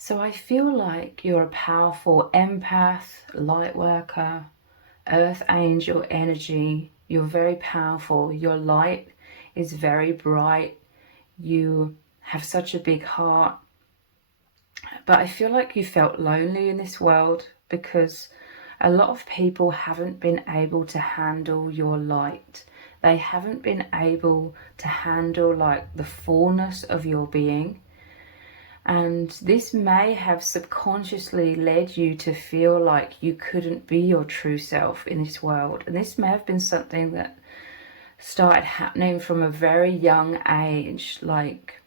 So I feel like you're a powerful empath, light worker, earth angel energy. You're very powerful. Your light is very bright. You have such a big heart. But I feel like you felt lonely in this world because a lot of people haven't been able to handle your light. They haven't been able to handle like the fullness of your being. And this may have subconsciously led you to feel like you couldn't be your true self in this world. And this may have been something that started happening from a very young age. Like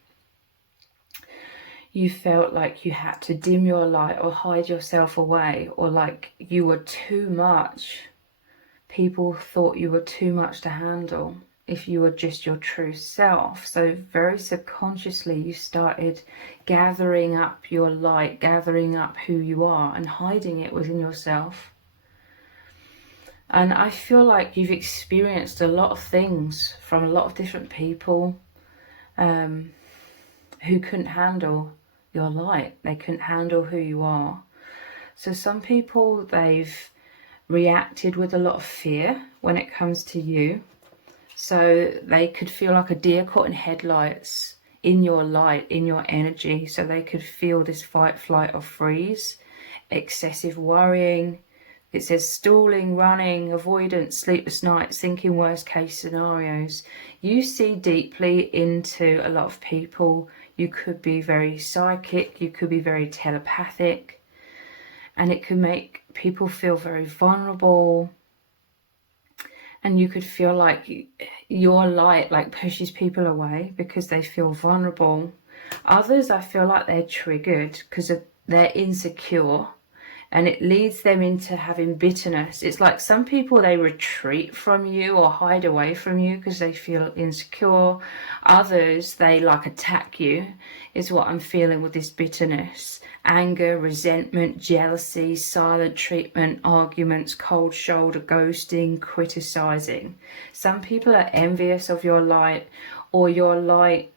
you felt like you had to dim your light or hide yourself away, or like you were too much. People thought you were too much to handle if you were just your true self. So very subconsciously you started gathering up your light, gathering up who you are and hiding it within yourself. And I feel like you've experienced a lot of things from a lot of different people who couldn't handle your light. They couldn't handle who you are. So some people, they've reacted with a lot of fear when it comes to you. So they could feel like a deer caught in headlights in your light, in your energy. So they could feel this fight, flight or freeze, excessive worrying. It says stalling, running, avoidance, sleepless nights, thinking worst case scenarios. You see deeply into a lot of people. You could be very psychic. You could be very telepathic. And it could make people feel very vulnerable. And you could feel like your light like pushes people away because they feel vulnerable. Others, I feel like they're triggered because they're insecure, and it leads them into having bitterness. It's like some people, they retreat from you or hide away from you because they feel insecure. Others, they like attack you, is what I'm feeling with this bitterness. Anger, resentment, jealousy, silent treatment, arguments, cold shoulder, ghosting, criticizing. Some people are envious of your light, or your light,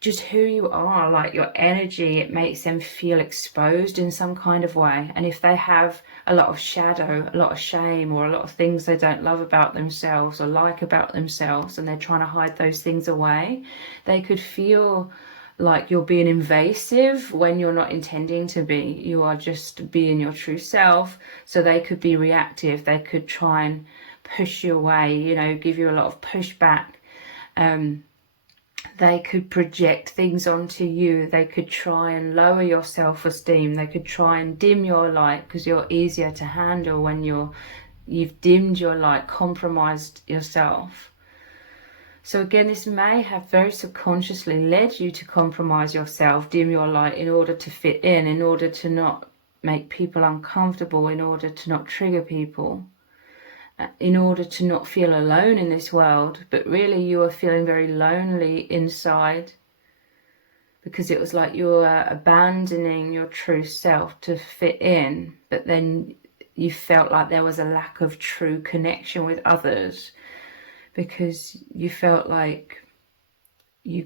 just who you are, like your energy. It makes them feel exposed in some kind of way. And if they have a lot of shadow, a lot of shame, or a lot of things they don't love about themselves or like about themselves, and they're trying to hide those things away, they could feel like you're being invasive when you're not intending to be. You are just being your true self. So they could be reactive. They could try and push you away, you know, give you a lot of pushback. They could project things onto you. They could try and lower your self-esteem. They could try and dim your light because you're easier to handle when you've dimmed your light, compromised yourself. So again, this may have very subconsciously led you to compromise yourself, dim your light in order to fit in order to not make people uncomfortable, in order to not trigger people, in order to not feel alone in this world. But really you are feeling very lonely inside because it was like you were abandoning your true self to fit in, but then you felt like there was a lack of true connection with others because you felt like you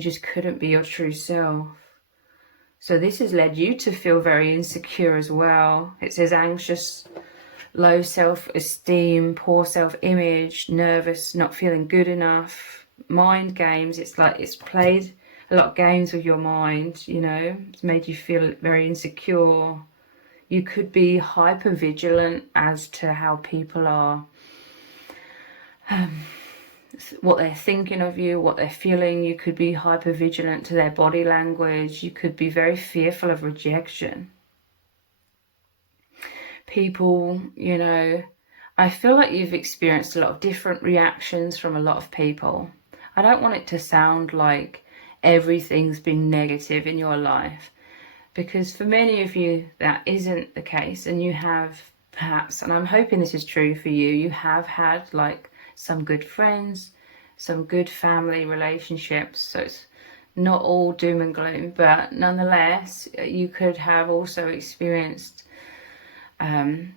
just couldn't be your true self. So this has led you to feel very insecure as well. It says anxious, low self-esteem, poor self-image, nervous, not feeling good enough, mind games. It's like it's played a lot of games with your mind, you know. It's made you feel very insecure. You could be hyper vigilant as to how people are, what they're thinking of you, what they're feeling. You could be hyper vigilant to their body language. You could be very fearful of rejection. People, you know, I feel like you've experienced a lot of different reactions from a lot of people. I don't want it to sound like everything's been negative in your life, because for many of you that isn't the case, and you have perhaps, and I'm hoping this is true for you, you have had like some good friends, some good family relationships. So it's not all doom and gloom, but nonetheless you could have also experienced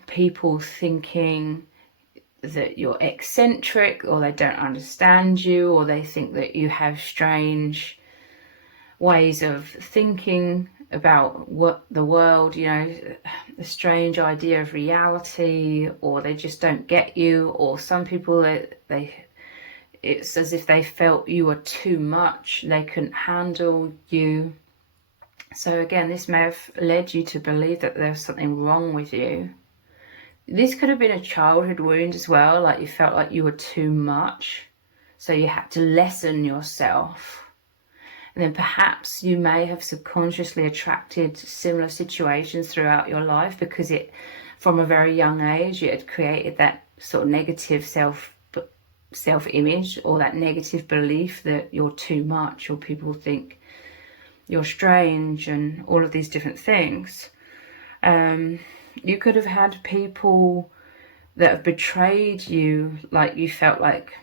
people thinking that you're eccentric, or they don't understand you, or they think that you have strange ways of thinking about what the world, you know, the strange idea of reality, or they just don't get you, or some people, it's as if they felt you were too much, they couldn't handle you. So again, this may have led you to believe that there's something wrong with you. This could have been a childhood wound as well, like you felt like you were too much, so you had to lessen yourself. And then perhaps you may have subconsciously attracted similar situations throughout your life because from a very young age, it had created that sort of negative self-image, or that negative belief that you're too much, or people think you're strange, and all of these different things. You could have had people that have betrayed you, like you felt like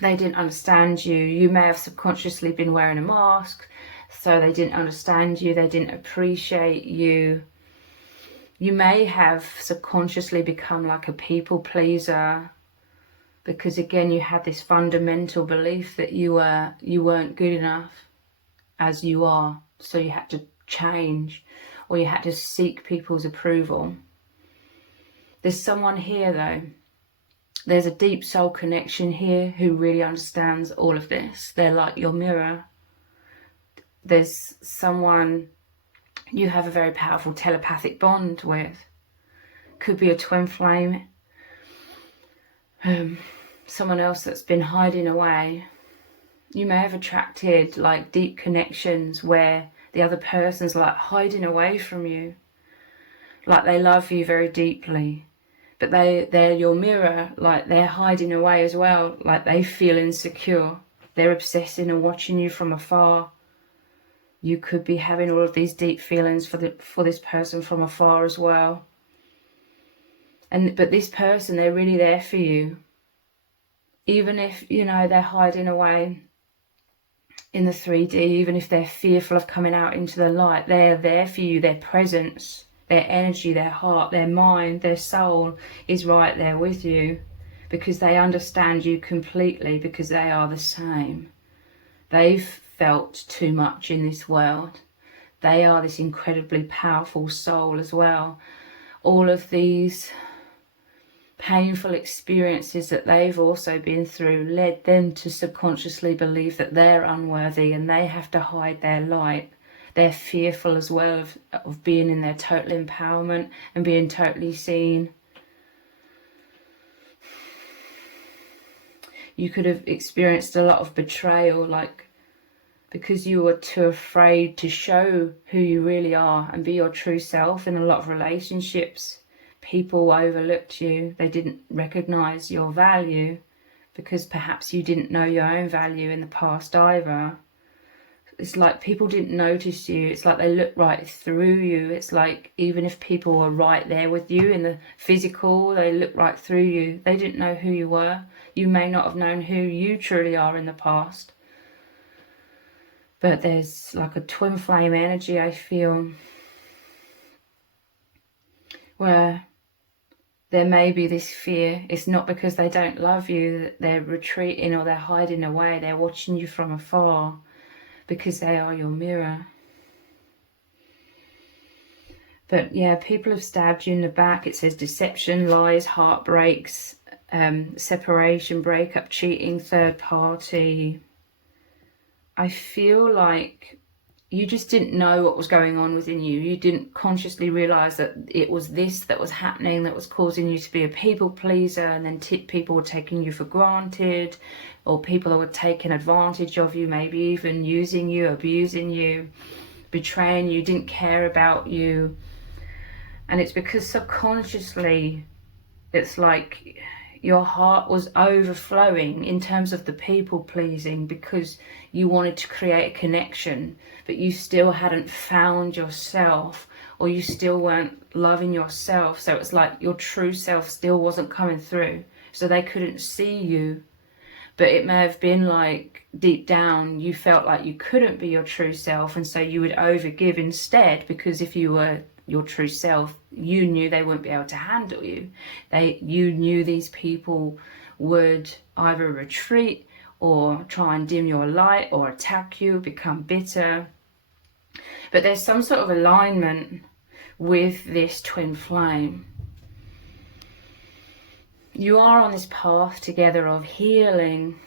they didn't understand you. You may have subconsciously been wearing a mask, so they didn't understand you, they didn't appreciate you. You may have subconsciously become like a people pleaser, because again, you had this fundamental belief that you weren't good enough as you are, so you had to change, or you had to seek people's approval. There's someone here though, there's a deep soul connection here who really understands all of this. They're like your mirror. There's someone you have a very powerful telepathic bond with. Could be a twin flame, someone else that's been hiding away. You may have attracted like deep connections where the other person's like hiding away from you, like they love you very deeply, but they're your mirror, like they're hiding away as well, like they feel insecure, they're obsessing and watching you from afar. You could be having all of these deep feelings for this person from afar as well. But this person, they're really there for you, even if, you know, they're hiding away in the 3D, even if they're fearful of coming out into the light, they're there for you. Their presence, their energy, their heart, their mind, their soul is right there with you, because they understand you completely, because they are the same. They've felt too much in this world. They are this incredibly powerful soul as well. All of these painful experiences that they've also been through led them to subconsciously believe that they're unworthy and they have to hide their light. They're fearful as well of being in their total empowerment and being totally seen. You could have experienced a lot of betrayal, like because you were too afraid to show who you really are and be your true self. In a lot of relationships, people overlooked you. They didn't recognize your value because perhaps you didn't know your own value in the past either. It's like people didn't notice you. It's like they looked right through you. It's like even if people were right there with you in the physical, they looked right through you. They didn't know who you were. You may not have known who you truly are in the past. But there's like a twin flame energy, I feel, where there may be this fear. It's not because they don't love you that they're retreating or they're hiding away. They're watching you from afar because they are your mirror. But yeah, people have stabbed you in the back. It says deception, lies, heartbreaks, separation, breakup, cheating, third party. I feel like you just didn't know what was going on within you. You didn't consciously realise that it was this that was happening that was causing you to be a people pleaser, and then people were taking you for granted, or people that were taking advantage of you, maybe even using you, abusing you, betraying you, didn't care about you. And it's because subconsciously it's like your heart was overflowing in terms of the people pleasing, because you wanted to create a connection, but you still hadn't found yourself, or you still weren't loving yourself. So it's like your true self still wasn't coming through, so they couldn't see you. But it may have been like deep down you felt like you couldn't be your true self, and so you would overgive instead, because if you were your true self, you knew they wouldn't be able to handle you. You knew these people would either retreat or try and dim your light or attack you, become bitter. But there's some sort of alignment with this twin flame. You are on this path together of healing,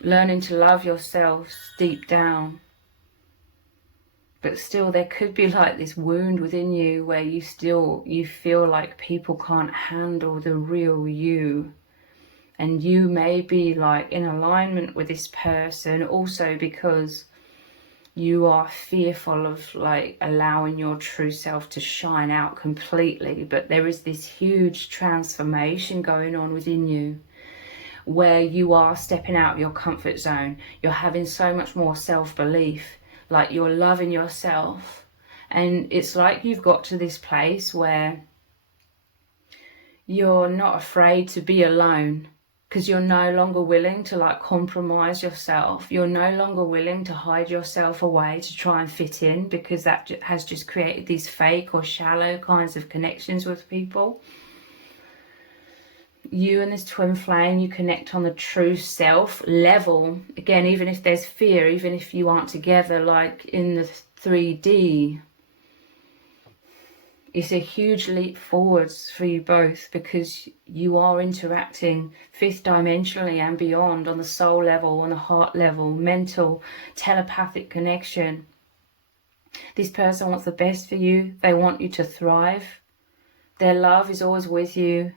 learning to love yourselves deep down. But still there could be like this wound within you where you feel like people can't handle the real you. And you may be like in alignment with this person also because you are fearful of like allowing your true self to shine out completely. But there is this huge transformation going on within you where you are stepping out of your comfort zone. You're having so much more self-belief, like you're loving yourself. And it's like you've got to this place where you're not afraid to be alone, because you're no longer willing to like compromise yourself. You're no longer willing to hide yourself away to try and fit in, because that has just created these fake or shallow kinds of connections with people. You and this twin flame, you connect on the true self level. Again, even if there's fear, even if you aren't together like in the 3D, it's a huge leap forwards for you both, because you are interacting fifth dimensionally and beyond, on the soul level, on the heart level, mental, telepathic connection. This person wants the best for you. They want you to thrive. Their love is always with you.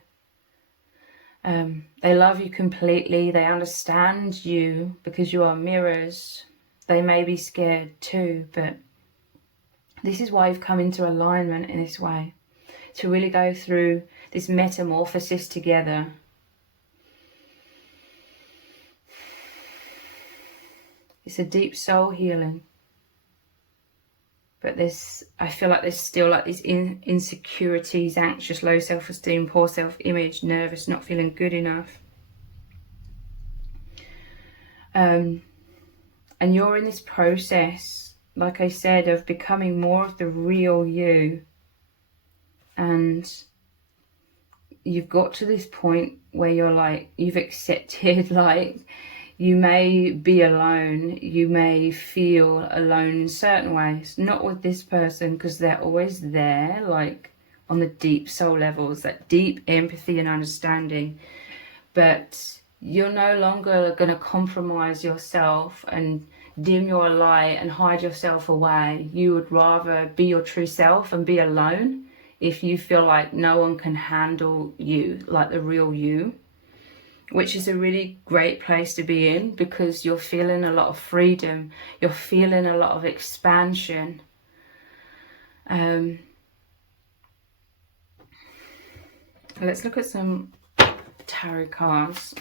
They love you completely. They understand you because you are mirrors. They may be scared too, but this is why you've come into alignment in this way, to really go through this metamorphosis together. It's a deep soul healing. But I feel like there's still like these insecurities, anxious, low self-esteem, poor self-image, nervous, not feeling good enough. And you're in this process, like I said, of becoming more of the real you. And you've got to this point where you're like, you've accepted, like, you may be alone, you may feel alone in certain ways, not with this person, because they're always there, like on the deep soul levels, that deep empathy and understanding. But you're no longer going to compromise yourself and dim your light and hide yourself away. You would rather be your true self and be alone if you feel like no one can handle you, like the real you. Which is a really great place to be in, because you're feeling a lot of freedom. You're feeling a lot of expansion. Let's look at some tarot cards.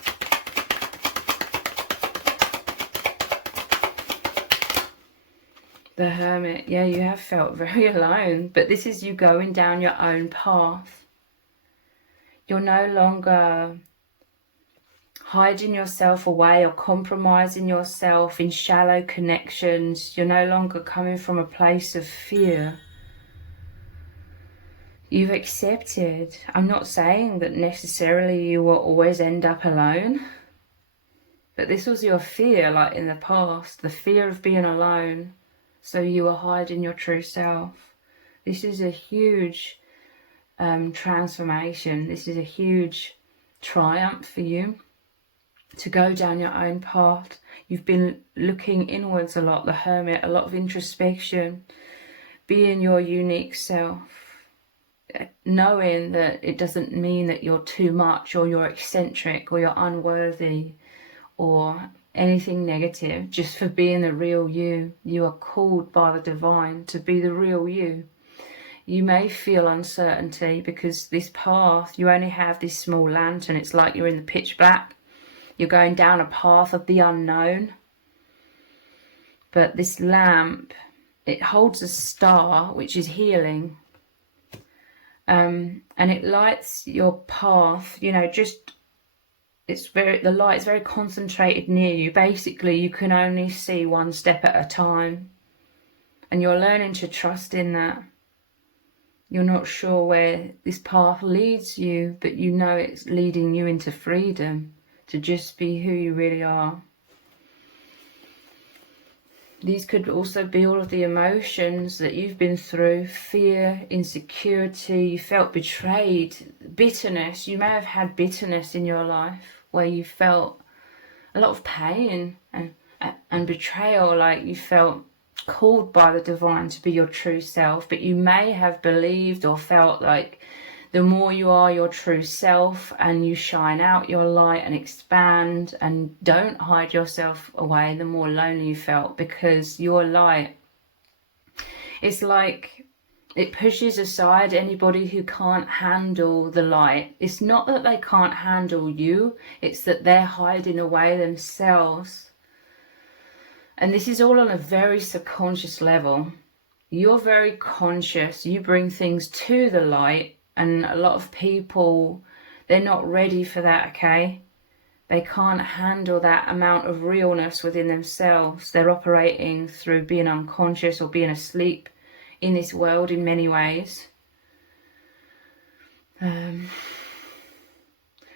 The Hermit. Yeah, you have felt very alone, but this is you going down your own path. You're no longer hiding yourself away or compromising yourself in shallow connections. You're no longer coming from a place of fear. You've accepted. I'm not saying that necessarily you will always end up alone, but this was your fear, like in the past, the fear of being alone. So you were hiding your true self. This is a huge transformation. This is a huge triumph for you, to go down your own path. You've been looking inwards a lot, the Hermit, a lot of introspection, being your unique self, knowing that it doesn't mean that you're too much or you're eccentric or you're unworthy or anything negative, just for being the real you. You are called by the divine to be the real you. You may feel uncertainty because this path, you only have this small lantern. It's like you're in the pitch black. You're going down a path of the unknown. But this lamp, it holds a star, which is healing. And it lights your path, you know, just, the light's very concentrated near you. Basically, you can only see one step at a time. And you're learning to trust in that. You're not sure where this path leads you, but you know it's leading you into freedom, to just be who you really are. These could also be all of the emotions that you've been through: fear, insecurity, you felt betrayed, bitterness. You may have had bitterness in your life where you felt a lot of pain and betrayal, like you felt called by the divine to be your true self, but you may have believed or felt like the more you are your true self and you shine out your light and expand and don't hide yourself away, the more lonely you felt, because your light, it's like it pushes aside anybody who can't handle the light. It's not that they can't handle you, it's that they're hiding away themselves. And this is all on a very subconscious level. You're very conscious, you bring things to the light, and a lot of people, they're not ready for that, okay? They can't handle that amount of realness within themselves. They're operating through being unconscious or being asleep in this world in many ways.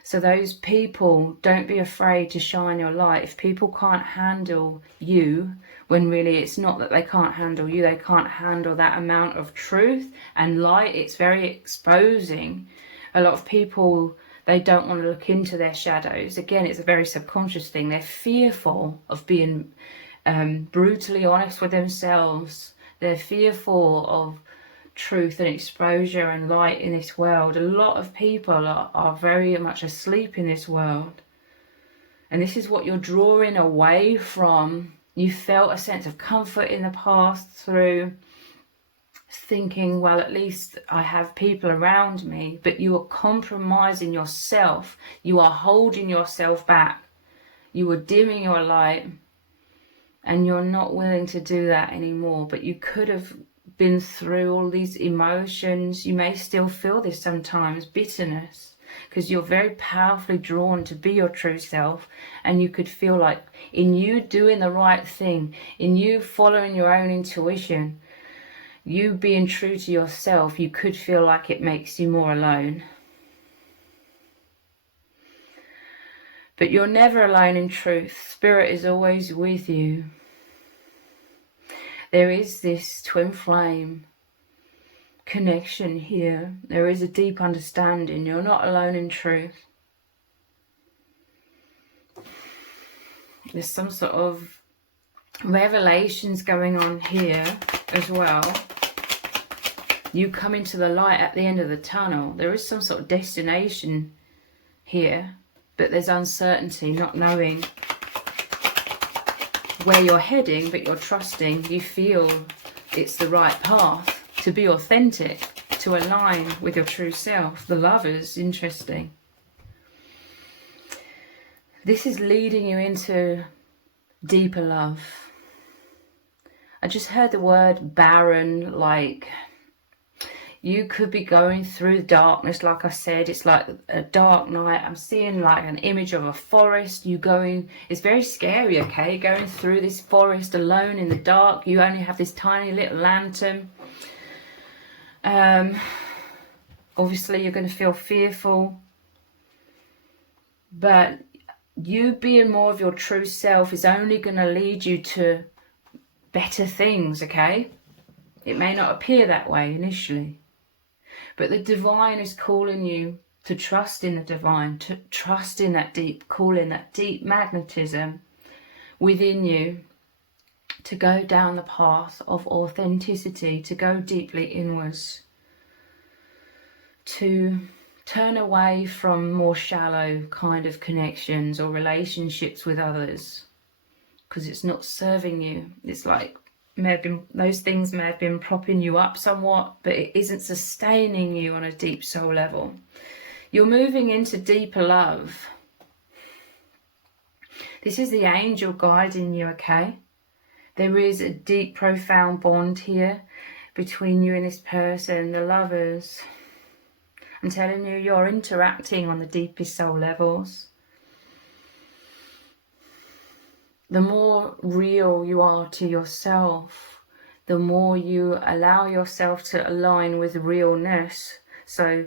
So those people, don't be afraid to shine your light. If people can't handle you, when really it's not that they can't handle you, they can't handle that amount of truth and light. It's very exposing. A lot of people, they don't want to look into their shadows. Again, it's a very subconscious thing. They're fearful of being brutally honest with themselves. They're fearful of truth and exposure and light in this world. A lot of people are very much asleep in this world. And this is what you're drawing away from. You felt a sense of comfort in the past through thinking, well, at least I have people around me, but you are compromising yourself. You are holding yourself back. You are dimming your light, and you're not willing to do that anymore. But you could have been through all these emotions. You may still feel this sometimes, bitterness, because you're very powerfully drawn to be your true self, and you could feel like in you doing the right thing, in you following your own intuition, you being true to yourself, you could feel like it makes you more alone. But you're never alone in truth. Spirit is always with you. There is this twin flame connection here. There is a deep understanding. You're not alone in truth. There's some sort of revelations going on here as well. You come into the light at the end of the tunnel. There is some sort of destination here, but there's uncertainty, not knowing where you're heading, but you're trusting. You feel it's the right path to be authentic, to align with your true self. The Lovers, interesting. This is leading you into deeper love. I just heard the word barren, like you could be going through darkness. Like I said, it's like a dark night. I'm seeing like an image of a forest. You going, it's very scary, okay? Going through this forest alone in the dark. You only have this tiny little lantern. Obviously you're going to feel fearful. But you being more of your true self is only going to lead you to better things, okay? It may not appear that way initially. But the divine is calling you to trust in the divine, to trust in that deep calling, that deep magnetism within you, to go down the path of authenticity, to go deeply inwards, to turn away from more shallow kind of connections or relationships with others, because it's not serving you. It's like those things may have been propping you up somewhat, but it isn't sustaining you on a deep soul level. You're moving into deeper love. This is the angel guiding you, okay? There is a deep, profound bond here between you and this person, the Lovers. I'm telling you, you're interacting on the deepest soul levels. The more real you are to yourself, the more you allow yourself to align with realness. So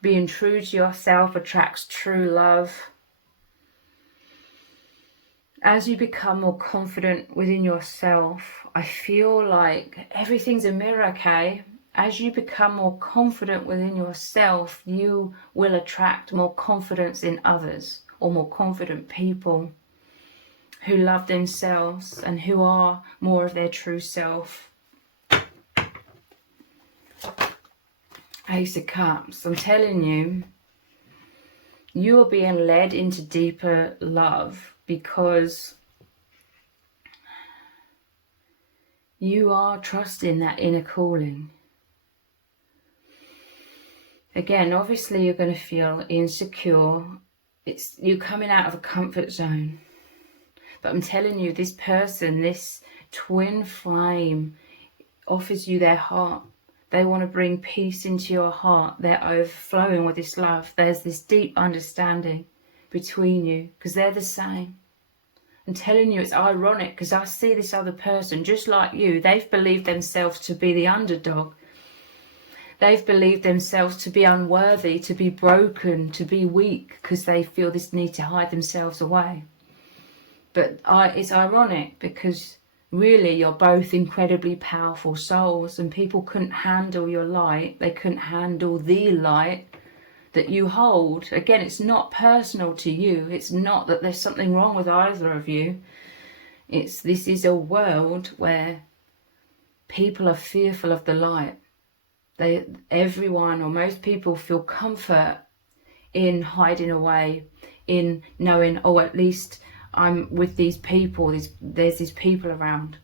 being true to yourself attracts true love. As you become more confident within yourself, I feel like everything's a mirror, okay? As you become more confident within yourself, you will attract more confidence in others, or more confident people who love themselves and who are more of their true self. Ace of Cups. I'm telling you, you are being led into deeper love because you are trusting that inner calling. Again, obviously you're going to feel insecure. It's you coming out of a comfort zone. But I'm telling you, this person, this twin flame, offers you their heart. They want to bring peace into your heart. They're overflowing with this love. There's this deep understanding between you because they're the same. I'm telling you, it's ironic because I see this other person just like you. They've believed themselves to be the underdog. They've believed themselves to be unworthy, to be broken, to be weak because they feel this need to hide themselves away. But it's ironic because really you're both incredibly powerful souls, and people couldn't handle your light. They couldn't handle the light that you hold. Again, it's not personal to you. It's not that there's something wrong with either of you. This is a world where people are fearful of the light. Everyone or most people feel comfort in hiding away, in knowing, oh, at least I'm with these people, there's these people around.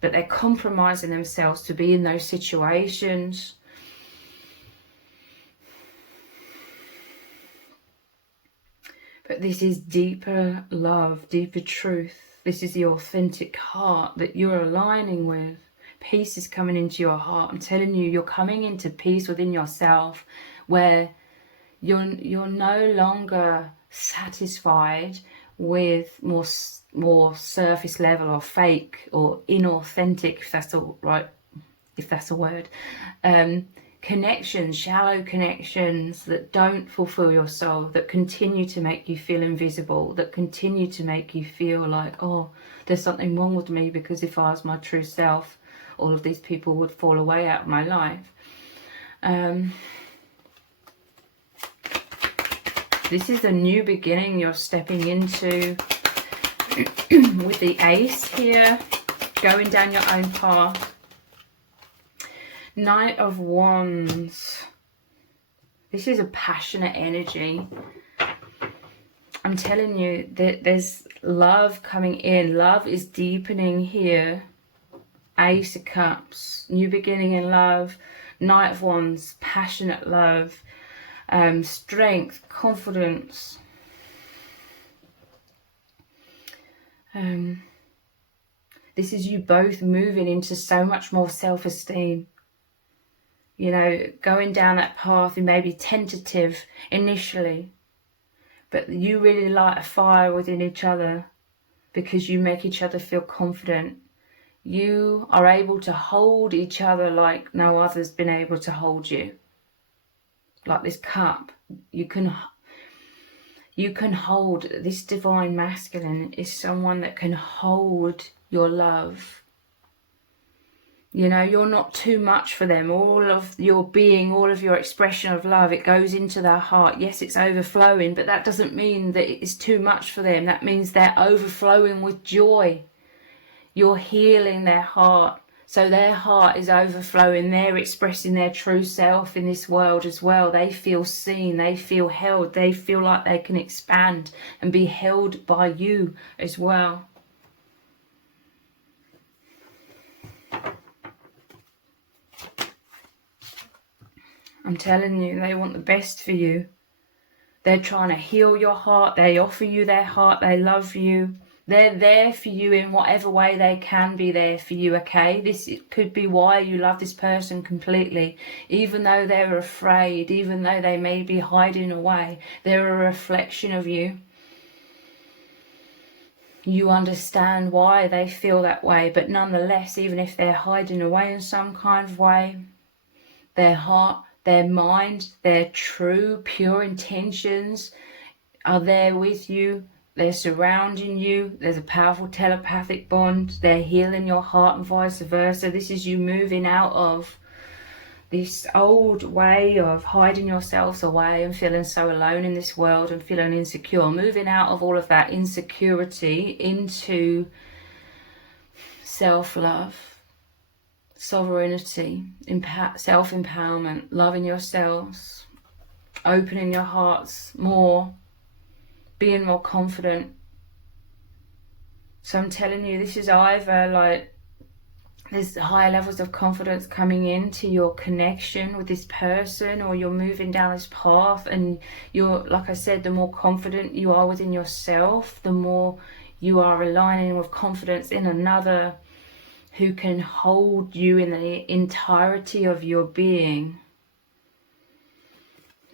But they're compromising themselves to be in those situations. But this is deeper love, deeper truth. This is the authentic heart that you're aligning with. Peace is coming into your heart. I'm telling you, you're coming into peace within yourself where you're no longer satisfied with more surface level or fake or inauthentic, if that's a word, connections, shallow connections that don't fulfill your soul, that continue to make you feel invisible, that continue to make you feel like, oh, there's something wrong with me because if I was my true self, all of these people would fall away out of my life. This is a new beginning you're stepping into with the Ace here, going down your own path. Knight of Wands. This is a passionate energy. I'm telling you that there's love coming in. Love is deepening here. Ace of Cups, new beginning in love. Knight of Wands, passionate love. Strength, confidence. This is you both moving into so much more self-esteem. You know, going down that path, and maybe tentative initially, but you really light a fire within each other because you make each other feel confident. You are able to hold each other like no other's been able to hold you. Like this cup, you can hold. This divine masculine is someone that can hold your love. You know, you're not too much for them. All of your being, all of your expression of love, it goes into their heart. Yes, it's overflowing, but that doesn't mean that it is too much for them. That means they're overflowing with joy. You're healing their heart. So their heart is overflowing. They're expressing their true self in this world as well. They feel seen. They feel held. They feel like they can expand and be held by you as well. I'm telling you, they want the best for you. They're trying to heal your heart. They offer you their heart. They love you. They're there for you in whatever way they can be there for you, okay? This could be why you love this person completely. Even though they're afraid, even though they may be hiding away, they're a reflection of you. You understand why they feel that way, but nonetheless, even if they're hiding away in some kind of way, their heart, their mind, their true, pure intentions are there with you. They're surrounding you. There's a powerful telepathic bond. They're healing your heart and vice versa. This is you moving out of this old way of hiding yourselves away and feeling so alone in this world and feeling insecure. Moving out of all of that insecurity into self-love, sovereignty, self-empowerment, loving yourselves, opening your hearts more, being more confident. So I'm telling you, this is either like there's higher levels of confidence coming into your connection with this person, or you're moving down this path and you're, like I said, the more confident you are within yourself, the more you are aligning with confidence in another who can hold you in the entirety of your being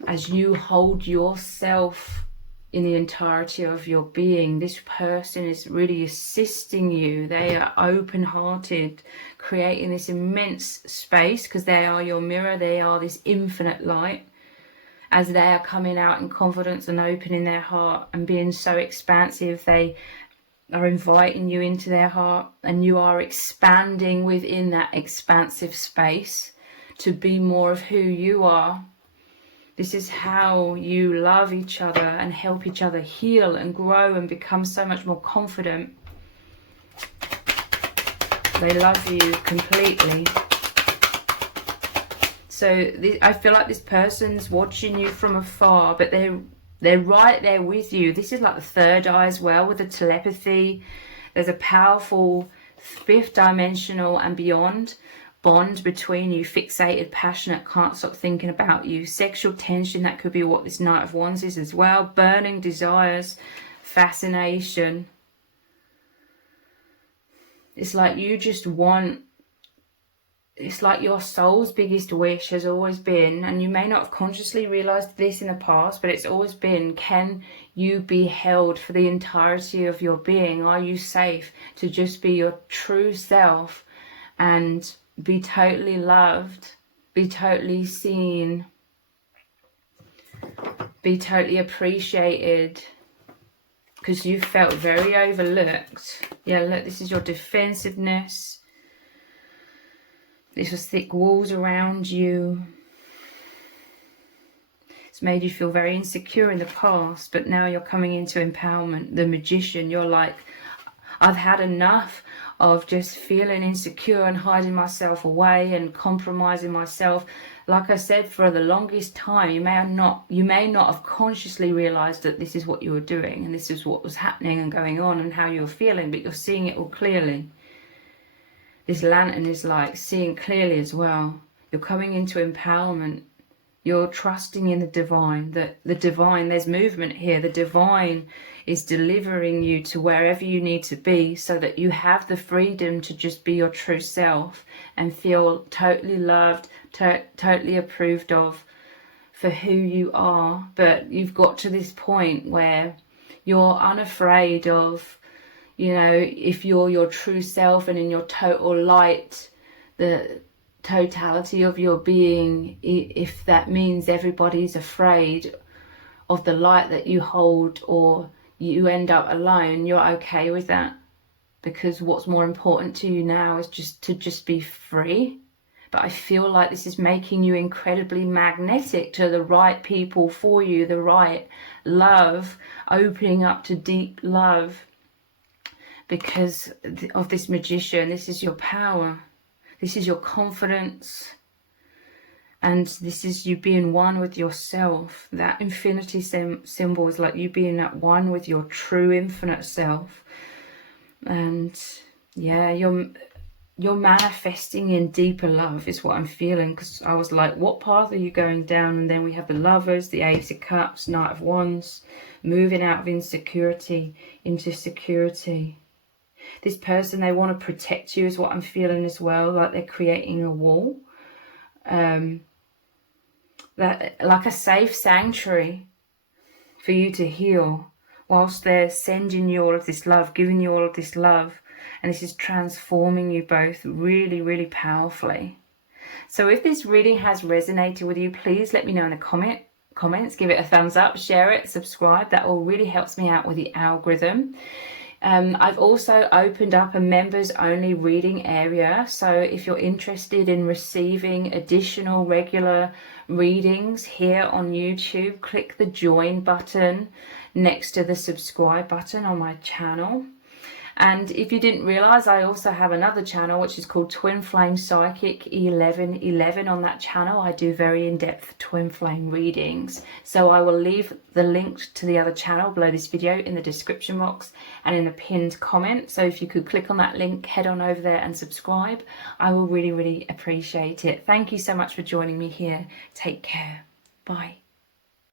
as you hold yourself in the entirety of your being. This person is really assisting you. They are open-hearted, creating this immense space because they are your mirror. They are this infinite light. As they are coming out in confidence and opening their heart and being so expansive, they are inviting you into their heart, and you are expanding within that expansive space to be more of who you are. This is how you love each other and help each other heal and grow and become so much more confident. They love you completely. So I feel like this person's watching you from afar, but they're right there with you. This is like the third eye as well with the telepathy. There's a powerful fifth dimensional and beyond bond between you, fixated, passionate, can't stop thinking about you, sexual tension. That could be what this Knight of Wands is as well. Burning desires, fascination. It's like you just want, it's like your soul's biggest wish has always been, and you may not have consciously realized this in the past, but it's always been, can you be held for the entirety of your being? Are you safe to just be your true self and be totally loved, be totally seen, be totally appreciated? Because you felt very overlooked. Yeah, look, this is your defensiveness. This was thick walls around you. It's made you feel very insecure in the past, but now you're coming into empowerment. The Magician, you're like, I've had enough of just feeling insecure and hiding myself away and compromising myself. Like I said, for the longest time, you may not have consciously realized that this is what you were doing and this is what was happening and going on and how you were feeling, but you're seeing it all clearly. This lantern is like seeing clearly as well. You're coming into empowerment. You're trusting in the divine. The divine, there's movement here. The divine is delivering you to wherever you need to be so that you have the freedom to just be your true self and feel totally loved, totally approved of for who you are. But you've got to this point where you're unafraid of, you know, if you're your true self and in your total light, the totality of your being, if that means everybody's afraid of the light that you hold or you end up alone, you're okay with that, because what's more important to you now is just to be free. But I feel like this is making you incredibly magnetic to the right people for you, the right love, opening up to deep love. Because of this Magician, this is your power. This is your confidence. And this is you being one with yourself. That infinity symbol is like you being at one with your true infinite self. And yeah, you're manifesting in deeper love is what I'm feeling. Because I was like, what path are you going down? And then we have the Lovers, the Ace of Cups, Knight of Wands, moving out of insecurity into security. This person, they want to protect you is what I'm feeling as well. Like they're creating a wall. That like a safe sanctuary for you to heal, whilst they're sending you all of this love, giving you all of this love, and this is transforming you both really, really powerfully. So if this reading has resonated with you, please let me know in the comments, give it a thumbs up, share it, subscribe. That all really helps me out with the algorithm. I've also opened up a members only reading area, so if you're interested in receiving additional regular readings here on YouTube, click the join button next to the subscribe button on my channel. And if you didn't realize, I also have another channel which is called Twin Flame Psychic 1111. On that channel I do very in-depth twin flame readings, so I will leave the link to the other channel below this video in the description box and in the pinned comment. So if you could click on that link, head on over there and subscribe, I will really appreciate it. Thank you so much for joining me here. Take care. Bye.